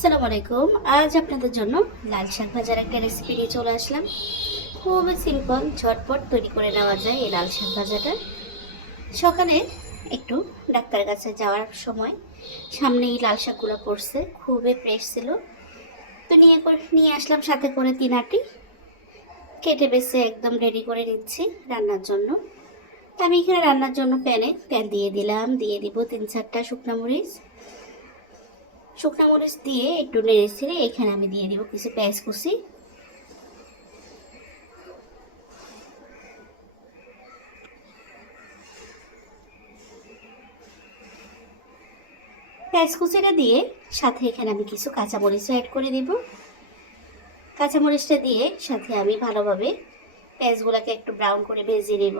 আসসালামু আলাইকুম। আজ আপনাদের জন্য লাল শাক ভাজার একটা রেসিপি নিয়ে চলে আসলাম। খুবই সিম্পল, ঝটপট তৈরি করে নেওয়া যায় এই লাল শাক ভাজাটা। সকালে একটু ডাক্তারের কাছে যাওয়ার সময় সামনে এই লাল শাকগুলো পড়ছে, খুবই ফ্রেশ ছিল। তো নিয়ে আসলাম সাথে করে 3 আটি কেটে বেছে একদম রেডি করে নিচ্ছি রান্নার জন্য। তো আমি এখানে রান্নার জন্য তেল দিয়ে দিলাম, দিয়ে দিব 3-4টা শুকনো মরিচ দিয়ে একটু নেড়ে ছেড়ে এখানে আমি দিয়ে দিব কিছু পেঁয়াজ কুচি। পেঁয়াজ কুচিটা দিয়ে সাথে এখানে আমি কিছু কাঁচামরিচও অ্যাড করে দিব। কাঁচামরিচটা দিয়ে সাথে আমি ভালোভাবে পেঁয়াজগুলোকে একটু ব্রাউন করে ভেজে নেব।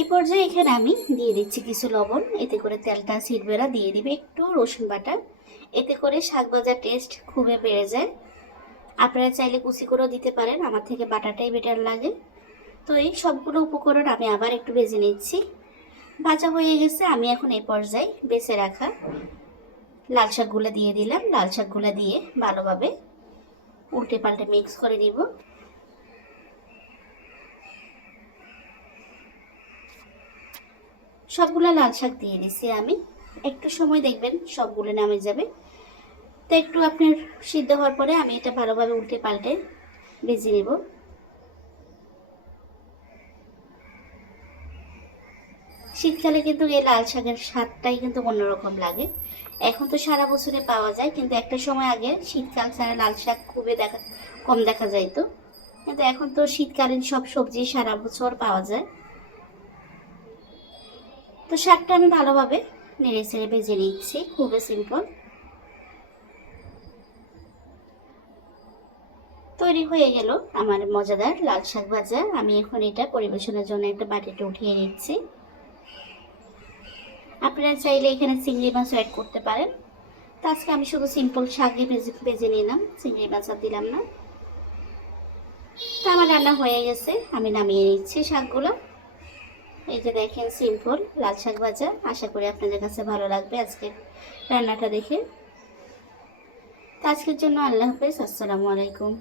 এই পর্যায়ে এখানে আমি দিয়ে দিচ্ছি কিছু লবণ, এতে করে তেলটা ছিটবে না। দিয়ে দিবে একটু রসুন বাটা, এতে করে শাক ভাজার টেস্ট খুবই বেড়ে যায়। আপনারা চাইলে কুচি করেও দিতে পারেন, আমার থেকে বাটাটাই বেটার লাগে। তো এই সবগুলো উপকরণ আমি আবার একটু ভেজে নিচ্ছি। ভাজা হয়ে গেছে, আমি এখন এই পর্যায়ে বেছে রাখা লাল শাকগুলো দিয়ে দিলাম। লাল শাকগুলো দিয়ে ভালোভাবে উল্টে পাল্টে মিক্স করে নিব। সবগুলো লাল শাক দিয়ে দিছি আমি। একটু সময় দেখবেন সবগুলো নামে যাবে। তো একটু আপনার সিদ্ধ হওয়ার পরে আমি এটা ভালোভাবে উল্টে পাল্টে ভেজে নেব। শীতকালে কিন্তু এই লাল শাকের স্বাদটাই কিন্তু অন্যরকম লাগে। এখন তো সারা বছরে পাওয়া যায়, কিন্তু একটা সময় আগে শীতকাল ছাড়া লাল শাক খুবই কম দেখা যাইতো। কিন্তু এখন তো শীতকালীন সব সবজি সারা বছর পাওয়া যায়। তো শাকটা আমি ভালোভাবে নেড়ে চেড়ে ভেজে নিচ্ছি, খুবই সিম্পল। তৈরি হয়ে গেল আমার মজাদার লাল শাক ভাজা। আমি এখন এটা পরিবেশনের জন্য একটা বাটিতে উঠিয়ে নিচ্ছি। আপনারা চাইলে এখানে চিংড়ি মাছও অ্যাড করতে পারেন। তো আজকে আমি শুধু সিম্পল শাকই ভেজে নিলাম, চিংড়ি মাছ আর দিলাম না। তো আমার রান্না হয়ে গেছে, আমি নামিয়ে নিচ্ছি শাকগুলো। এই যে দেখেন সিম্পল লাল শাক ভাজা। আশা করি আপনাদের কাছে ভালো লাগবে আজকের রান্নাটা দেখে। তো আজকের জন্য আল্লাহ হাফেজ, আসসালামু আলাইকুম।